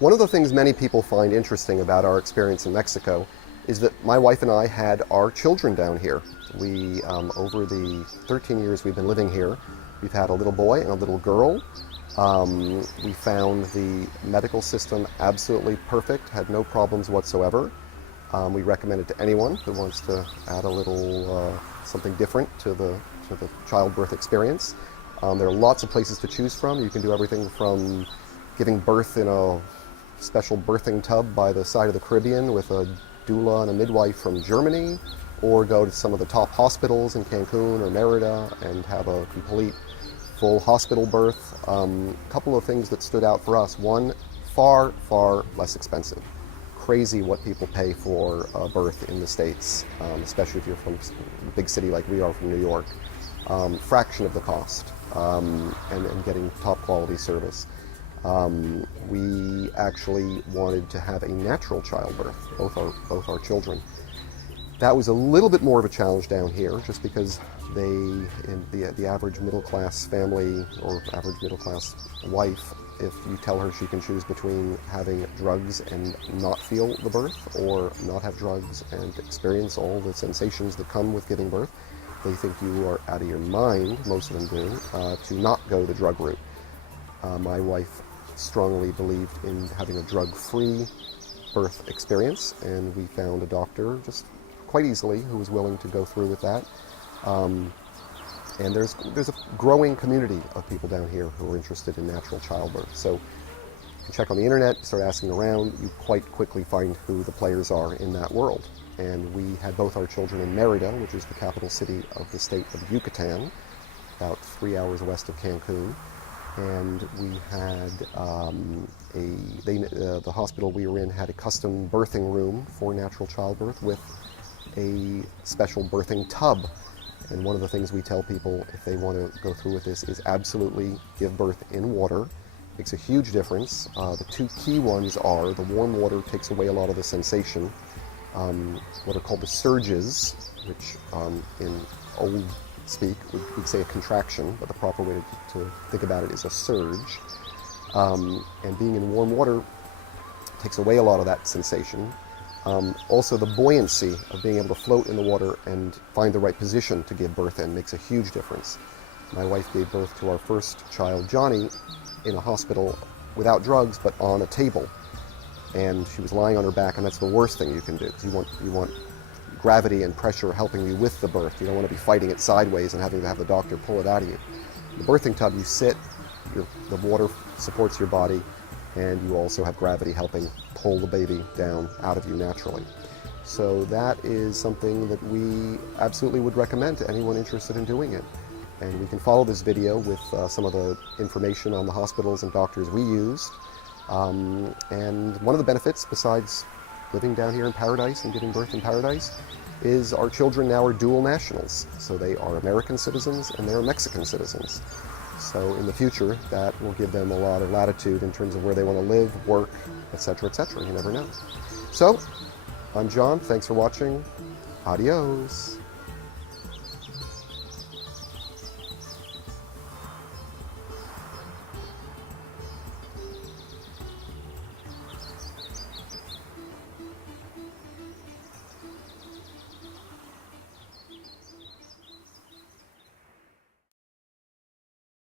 One of the things many people find interesting about our experience in Mexico is that my wife and I had our children down here. We, over the 13 years we've been living here, we've had a little boy and a little girl. We found the medical system absolutely perfect, had no problems whatsoever. We recommend it to anyone who wants to add a little something different to the childbirth experience. There are lots of places to choose from. You can do everything from giving birth in a special birthing tub by the side of the Caribbean with a doula and a midwife from Germany, or go to some of the top hospitals in Cancun or Merida and have a complete full hospital birth. A couple of things that stood out for us. One, far, far less expensive. Crazy what people pay for a birth in the States, especially if you're from a big city like we are from New York. Fraction of the cost, and getting top quality service. We actually wanted to have a natural childbirth, both our children. That was a little bit more of a challenge down here, just because the average middle class family or average middle class wife, if you tell her she can choose between having drugs and not feel the birth, or not have drugs and experience all the sensations that come with giving birth, they think you are out of your mind, most of them do, to not go the drug route. My wife strongly believed in having a drug-free birth experience, and we found a doctor just quite easily who was willing to go through with that. And there's a growing community of people down here who are interested in natural childbirth. So you can check on the internet, start asking around, you quite quickly find who the players are in that world. And we had both our children in Merida, which is the capital city of the state of Yucatan, about 3 hours west of Cancun. And we had the hospital we were in had a custom birthing room for natural childbirth with a special birthing tub. And one of the things we tell people if they want to go through with this is absolutely give birth in water. Makes a huge difference. The two key ones are the warm water takes away a lot of the sensation. What are called the surges, which in old speak we'd say a contraction, but the proper way to think about it is a surge. And being in warm water takes away a lot of that sensation. Also, the buoyancy of being able to float in the water and find the right position to give birth in makes a huge difference. My wife gave birth to our first child, Johnny, in a hospital without drugs, but on a table. And she was lying on her back, and that's the worst thing you can do, because you want gravity and pressure helping you with the birth. You don't want to be fighting it sideways and having to have the doctor pull it out of you. In the birthing tub, you sit, the water supports your body, and you also have gravity helping pull the baby down out of you naturally. So that is something that we absolutely would recommend to anyone interested in doing it. And we can follow this video with some of the information on the hospitals and doctors we used. And one of the benefits, besides living down here in paradise and giving birth in paradise, is our children now are dual nationals. So they are American citizens and they're Mexican citizens. So in the future, that will give them a lot of latitude in terms of where they want to live, work, etc., etc. You never know. So, I'm John. Thanks for watching. Adios.